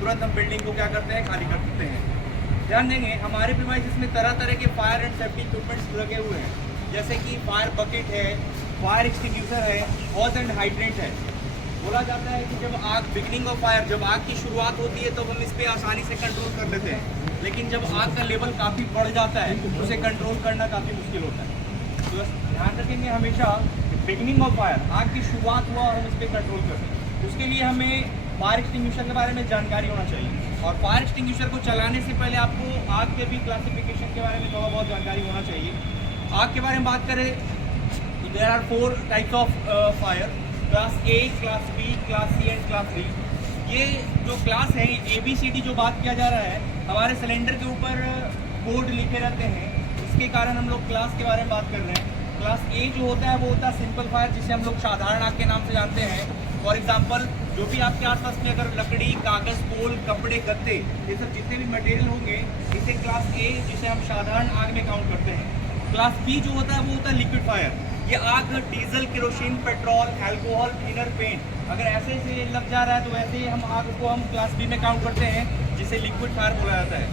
तुरंत हम बिल्डिंग को क्या करते हैं, खाली कर देते हैं। ध्यान देंगे हमारे प्रीमाइसेस में तरह तरह के फायर एंड सेफ्टी इक्विपमेंट्स लगे हुए हैं, जैसे कि फायर बकेट है, फायर एक्सटिंग्विशर है, हॉज एंड हाइड्रेंट है। बोला जाता है कि जब आग बिगनिंग ऑफ फायर, जब आग की शुरुआत होती है तो हम इस पर आसानी से कंट्रोल कर लेते हैं, लेकिन जब आग का लेवल काफ़ी बढ़ जाता है तो उसे कंट्रोल करना काफ़ी मुश्किल होता है। तो ध्यान रखेंगे हमेशा बिगनिंग ऑफ फायर, आग की शुरुआत हुआ और हम इस पर कंट्रोल कर सकें, उसके लिए हमें फायर एक्सटिंग्विशर के बारे में जानकारी होना चाहिए। और फायर एक्सटिंग्विशर को चलाने से पहले आपको आग के भी क्लासिफिकेशन के बारे में थोड़ा बहुत जानकारी होना चाहिए। आग के बारे में बात करें तो there are 4 types of fire, class A, class B, class C and class D. ये जो क्लास है, ABCD जो बात किया जा रहा है, हमारे सिलेंडर के ऊपर कोड लिखे रहते हैं, इसके कारण हम लोग क्लास के बारे में बात कर रहे हैं। क्लास ए जो होता है वो होता है सिंपल फायर, जिसे हम लोग साधारण आग के नाम से जानते हैं। फॉर एग्जाम्पल, जो भी आपके आसपास में अगर लकड़ी, कागज़, कोल, कपड़े, गत्ते, ये सब जितने भी मटेरियल होंगे, इसे क्लास ए, जिसे हम साधारण आग में काउंट करते हैं। क्लास बी जो होता है वो होता है लिक्विड फायर। ये आग diesel, kerosene, petrol, alcohol, thinner, paint, अगर ऐसे से लग जा रहा है तो वैसे ही हम आग को हम क्लास बी में काउंट करते हैं, जिसे लिक्विड फायर बोला जाता है।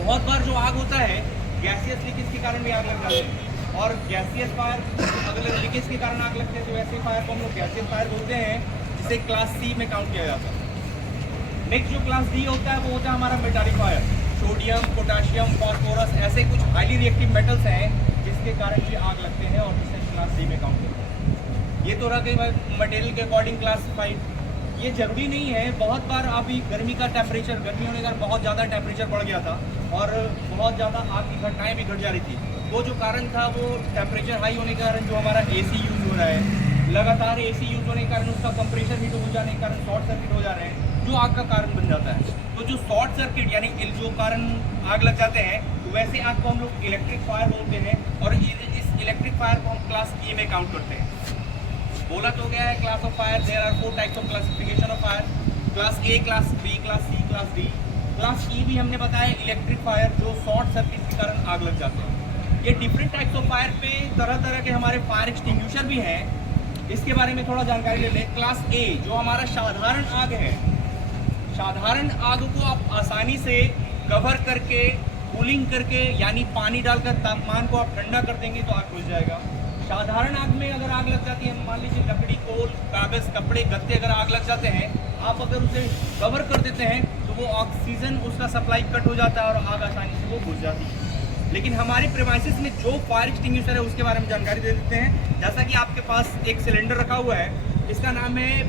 बहुत बार जो आग होता है गैसियस लीकेज के कारण भी आग लग जाती है, और गैसियस फायर अगर लीकेज के कारण आग लगती है तो वैसे फायर को हम लोग गैसियस फायर बोलते हैं, जिसे क्लास सी में काउंट किया जाता है। नेक्स्ट जो क्लास डी होता है वो होता है हमारा metallic fire. Sodium, potassium, phosphorus, ऐसे कुछ हाईली रिएक्टिव मेटल्स हैं जिसके कारण ये आग लगते हैं और जिसे क्लास डी में काउंट करते हैं। ये तो रह गई मटेरियल के अकॉर्डिंग क्लासिफाइड। ये जरूरी नहीं है, बहुत बार अभी गर्मी का टेम्परेचर, गर्मी होने का बहुत ज़्यादा टेम्परेचर बढ़ गया था और बहुत ज़्यादा आग की घटनाएं भी घट जा रही थी। वो जो कारण था वो टेम्परेचर हाई होने के कारण जो हमारा AC यूज़ हो रहा है, लगातार AC यूज़ होने के कारण उसका कंप्रेशर हीट हो जाने के कारण शॉर्ट सर्किट हो जा रहे हैं, जो आग का कारण बन जाता है। तो जो शॉर्ट सर्किट यानी जो कारण आग लग जाते हैं, तो वैसे आग को हम लोग इलेक्ट्रिक फायर बोलते हैं, और इस इलेक्ट्रिक फायर को हम क्लास ए में काउंट करते हैं। बोला तो गया है class of fire, there are 4 types of classification of fire, class A, class B, class C, class D. Class E भी हमने बताया इलेक्ट्रिक फायर, जो शॉर्ट सर्किट के कारण आग लग जाते हैं। ये डिफरेंट टाइप्स ऑफ फायर पे तरह तरह के हमारे फायर एक्सटिंग्विशर भी हैं, इसके बारे में थोड़ा जानकारी ले लें। क्लास ए जो हमारा साधारण आग है, साधारण आग को आप आसानी से कवर करके, कूलिंग करके, यानी पानी डालकर तापमान को आप ठंडा कर देंगे तो आग बुझ जाएगा। साधारण आग में अगर आग लग जाती है, मान लीजिए लकड़ी, कोल, कागज़, कपड़े, गत्ते अगर आग लग जाते हैं, आप अगर उसे कवर कर देते हैं तो वो ऑक्सीजन, उसका सप्लाई कट हो जाता है और आग आसानी से वो बुझ जाती है। लेकिन हमारे प्रीमाइसेस में जो फायर एक्सटिंग्विशर है उसके बारे में जानकारी दे देते हैं। जैसा कि आपके पास एक सिलेंडर रखा हुआ है, इसका नाम है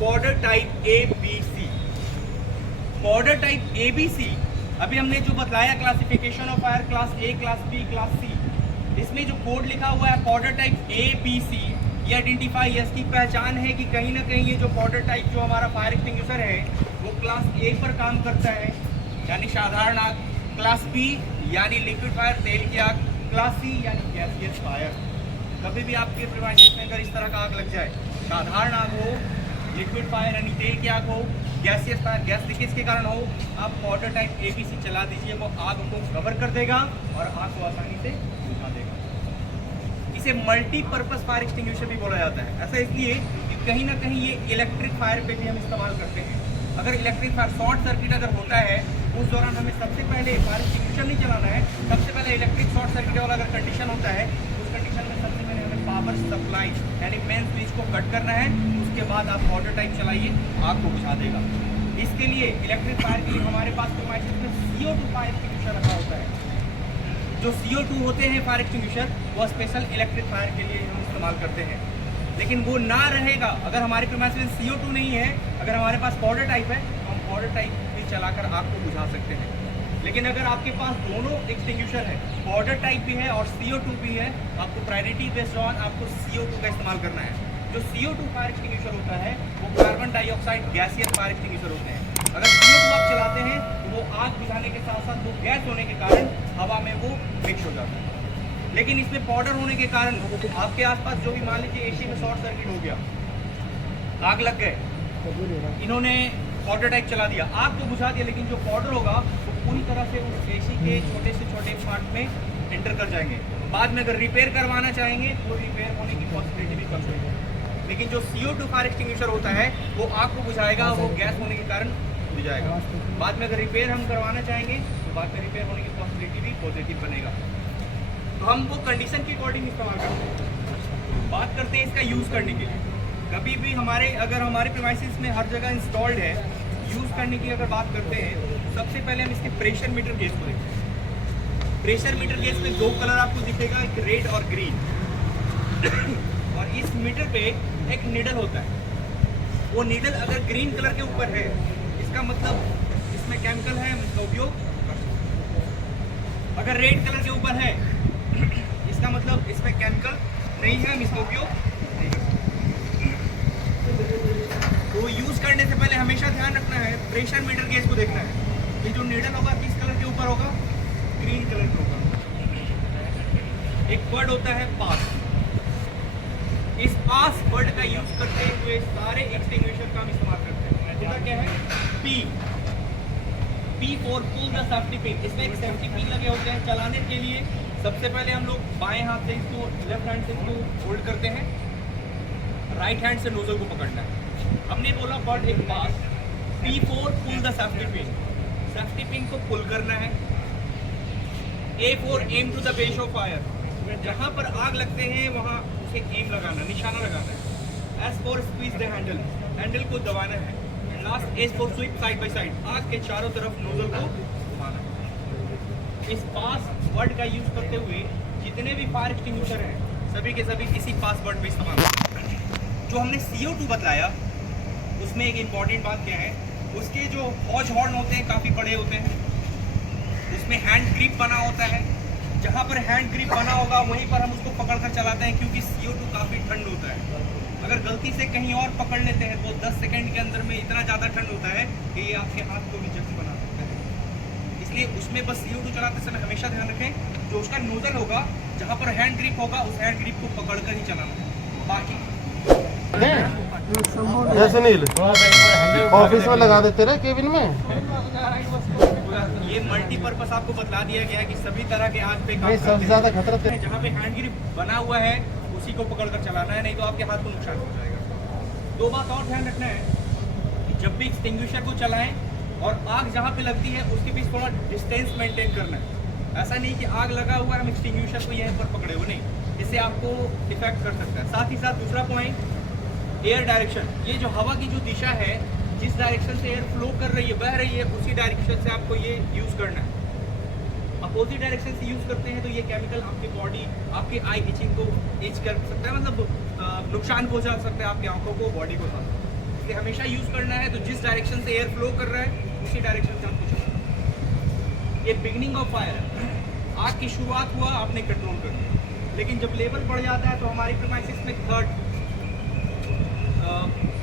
powder type ABC। Powder type ABC, अभी हमने जो बताया classification of fire, class A, class B, class C, इसमें जो कोड लिखा हुआ है पाउडर टाइप ABC, ये आइडेंटिफाई, इसकी पहचान है कि कहीं ना कहीं ये जो पाउडर टाइप जो हमारा फायर एक्सटिंग्विशर है वो क्लास ए पर काम करता है, यानी साधारण आग। क्लास बी यानी लिक्विड फायर, तेल की आग। क्लास सी यानी गैसियस फायर। कभी भी आपके प्रीमाइसेस में अगर इस तरह का आग लग जाए, साधारण आग हो, लिक्विड फायर यानी तेल की आग हो, गैसियस फायर गैस लीकेज के कारण हो, आप पाउडर टाइप ABC चला दीजिए, वो आग को कवर कर देगा और आग को आसानी से बुझा देगा। इसे मल्टीपर्पज़ फायर एक्सटिंग्विशर भी बोला जाता है। ऐसा इसलिए कि कहीं ना कहीं ये इलेक्ट्रिक फायर पे भी हम इस्तेमाल करते हैं। अगर इलेक्ट्रिक फायर शॉर्ट सर्किट अगर होता है, उस दौरान हमें सबसे पहले फायर एक्सटिंग्विशर नहीं चलाना है, सबसे पहले इलेक्ट्रिक शॉर्ट सर्किट वाला अगर कंडीशन होता है, उस कंडीशन में सबसे पहले हमें पावर सप्लाई यानी मेन स्विच को कट करना है, उसके बाद आप पाउडर टाइप चलाइए, आग को बुझा देगा। इसके लिए इलेक्ट्रिक फायर के लिए हमारे पास प्रीमाइसेस में CO2 फायर एक्सटिंग्विशर रखा होता है। जो CO2 होते हैं फायर एक्सटिंग्विशर, वो स्पेशल इलेक्ट्रिक फायर के लिए हम इस्तेमाल करते हैं। लेकिन वो ना रहेगा अगर हमारे प्रीमाइसेस में CO2 नहीं है, अगर हमारे पास पाउडर टाइप है, तो हम पाउडर टाइप भी चलाकर आग को बुझा सकते हैं। लेकिन अगर आपके पास दोनों एक्सटिंग्विशर है, पाउडर टाइप भी है और CO2 भी है, आपको प्रायोरिटी बेस्ड ऑन आपको CO2 का इस्तेमाल करना है। जो CO2 फायर एक्सटिंग्विशर होता है वो carbon dioxide gaseous fire extinguisher होते हैं। अगर CO2 आप चलाते हैं तो वो आग बुझाने के साथ साथ वो गैस होने के कारण हवा में वो मिक्स हो जाता है। लेकिन इसमें पाउडर होने के कारण आपके आसपास जो भी, मान लीजिए AC में शॉर्ट सर्किट हो गया, आग लग गए, इन्होंने पाउडर टाइप चला दिया, आग तो बुझा दिया, लेकिन जो पाउडर होगा वो पूरी तरह से उस AC के छोटे से छोटे पार्ट में एंटर कर जाएंगे। बाद में अगर रिपेयर करवाना चाहेंगे तो रिपेयर होने की पॉसिबिलिटी भी कम होगी। लेकिन जो CO2 फायर एक्सटिंग्विशर होता है वो आग को बुझाएगा, वो गैस होने के कारण टूट जाएगा। बाद में अगर रिपेयर हम करवाना चाहेंगे तो बाद में रिपेयर होने की पॉसिबिलिटी भी पॉजिटिव बनेगा। तो हम वो कंडीशन के अकॉर्डिंग इस्तेमाल करते हैं। बात करते हैं इसका यूज़ करने के लिए। कभी भी अगर हमारे प्रीमाइसेस में हर जगह इंस्टॉल्ड है, यूज़ करने की अगर बात करते हैं, सबसे पहले हम इसके प्रेशर मीटर गेज को देखते हैं। प्रेशर मीटर गेज में 2 कलर आपको दिखेगा, एक रेड और ग्रीन। और इस मीटर पे एक नीडल होता है। वो नीडल अगर ग्रीन कलर के ऊपर है, इसका मतलब इसमें केमिकल है, हम इसका उपयोग। अगर रेड कलर के ऊपर है, इसका मतलब इसमें केमिकल नहीं है, हम इसका उपयोग नहीं कर सकते। तो यूज़ करने से पहले हमेशा ध्यान रखना है, प्रेशर मीटर गेज को देखना है कि जो नीडल होगा किस कलर के ऊपर होगा, ग्रीन कलर के ऊपर। एक वर्ड होता है पास। इस पास वर्ड का यूज करते हुए सारे एक्सटिंग्विशर का हम इस्तेमाल करते हैं। दूसरा क्या है, P for pull the safety pin. इसमें एक सेफ्टी पिन लगे होते हैं। चलाने के लिए सबसे पहले हम लोग बाएं हाथ से इसको, लेफ्ट हैंड से इसको होल्ड करते हैं, राइट हैंड से नोजल को पकड़ना है। हमने बोला वर्ड एक PASS. P for pull the safety pin. Safety pin को पुल करना है। A for aim to the base of fire. जहाँ पर आग लगते हैं वहाँ उसे एम लगाना, निशाना लगाना है। S for squeeze the handle. Handle को दबाना है। Last S for sweep side by side. आग के चारों तरफ नोजल को घुमाना है। इस पास वर्ड का यूज करते हुए जितने भी फायर एक्सटिंग्विशर हैं, सभी के सभी इसी पास वर्ड में इस्तेमाल करते हैं। जो हमने CO2 बताया, उसमें एक इम्पॉर्टेंट बात क्या है, उसके जो हॉज हॉर्न होते हैं काफ़ी बड़े होते हैं। उसमें हैंड ग्रिप बना होता है। जहाँ पर हैंड ग्रिप बना होगा वहीं पर हम उसको पकड़ कर चलाते हैं, क्योंकि CO2 काफ़ी ठंड होता है। अगर गलती से कहीं और पकड़ लेते हैं तो 10 सेकंड के अंदर में इतना ज़्यादा ठंड होता है कि ये आपके हाथ को भी जख्म बना सकता है। इसलिए उसमें बस CO2 चलाते समय हमेशा ध्यान रखें, जो उसका नोजल होगा, जहाँ पर हैंड ग्रिप होगा, उस हैंड ग्रिप को पकड़ कर ही चलाना है। बाकी जैसे नील ऑफिस में लगा देते रहे केबिन में। ये मल्टीपर्पज आपको बतला दिया गया है कि सभी तरह के आग पे सबसे ज्यादा खतरा जहाँ पे हैंड ग्रिप बना हुआ है उसी को पकड़ कर चलाना है, नहीं तो आपके हाथ को नुकसान हो जाएगा। 2 बात और ध्यान रखना है कि जब भी एक्सटिंग्विशर को चलाएं और आग जहाँ पे लगती है उसके बीच थोड़ा डिस्टेंस मेंटेन करना है। ऐसा नहीं कि आग लगा हुआ है, हम एक्सटिंग्विशर को यहीं पर पकड़े हुए, नहीं, इससे आपको इफेक्ट कर सकता है। साथ ही साथ दूसरा पॉइंट, एयर डायरेक्शन। ये जो हवा की जो दिशा है, जिस डायरेक्शन से एयर फ्लो कर रही है, बह रही है, उसी डायरेक्शन से आपको ये यूज़ करना है। अपोजिट डायरेक्शन से यूज़ करते हैं तो ये केमिकल आपकी बॉडी, आपकी आई इचिंग को इच कर सकता है, मतलब नुकसान पहुंचा सकता है आपकी आंखों को, बॉडी को साथ। इसलिए हमेशा यूज़ करना है तो जिस डायरेक्शन से एयर फ्लो कर रहा है उसी डायरेक्शन से आपको चलना है। ये बिगनिंग ऑफ फायर, आग की शुरुआत हुआ, आपने कंट्रोल कर दिया। लेकिन जब लेवल बढ़ जाता है तो हमारी प्रीमाइसेस में थर्ड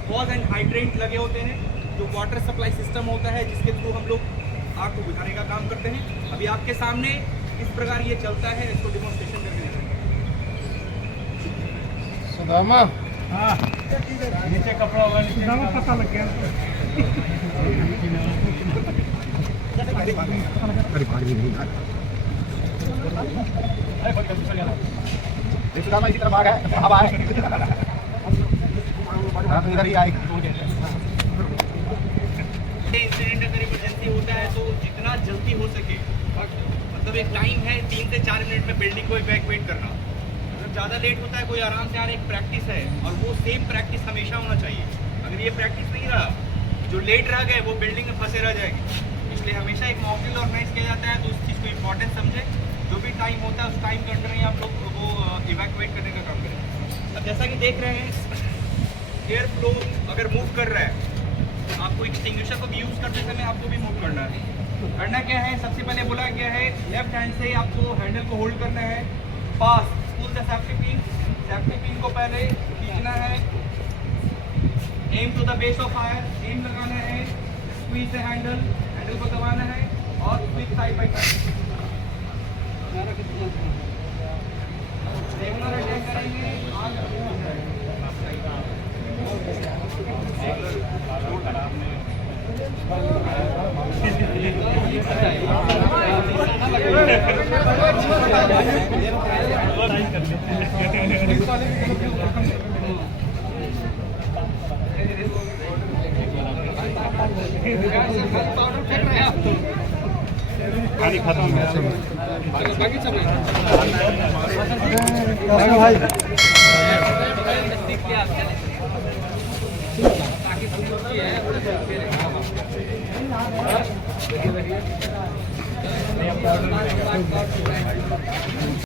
हॉज एंड हाइड्रेंट लगे होते हैं, जो वाटर सप्लाई सिस्टम होता है, जिसके थ्रू हम लोग आग को बुझाने का काम करते हैं। अभी आपके सामने इस प्रकार ये चलता है, इसको डिमॉन्स्ट्रेशन करके दिखाएंगे। सुदामा, हाँ, नीचे कपड़ा होगा, नीचे पता लग गया। सुदामा इसी तरफ आ गया, अब आए इधर ही आए। इंसिडेंट अगर इमरजेंसी होता है तो जितना जल्दी हो सके, मतलब एक टाइम है 3 से 4 मिनट में बिल्डिंग को इवैक्यूएट करना। अगर ज़्यादा लेट होता है, कोई आराम से आ रहा है, एक प्रैक्टिस है और वो सेम प्रैक्टिस हमेशा होना चाहिए। अगर ये प्रैक्टिस नहीं रहा, जो लेट रह गए वो बिल्डिंग में फंसे रह जाएंगे। इसलिए हमेशा एक मॉक ड्रिल ऑर्गेनाइज किया जाता है, तो उस चीज़ को इम्पोर्टेंट समझे। जो भी टाइम होता है उस टाइम के अंडर ही आप लोग वो इवैक्यूएट करने का काम करें। अब जैसा कि देख रहे हैं, एयर फ्लो अगर मूव कर रहा है, आपको एक्सटिंग्विशर को भी यूज़ करते समय आपको भी मूव करना है। करना क्या है, सबसे पहले बोला गया है लेफ्ट हैंड से आपको हैंडल को होल्ड करना है। PASS pull the safety pin को पहले खींचना है। Aim to the base of fire, aim लगाना है। स्क्वीज द हैंडल को दबाना है और switch side by side regular attack करेंगे, आग हो जाएगा। खाली खत्म हो गया भाई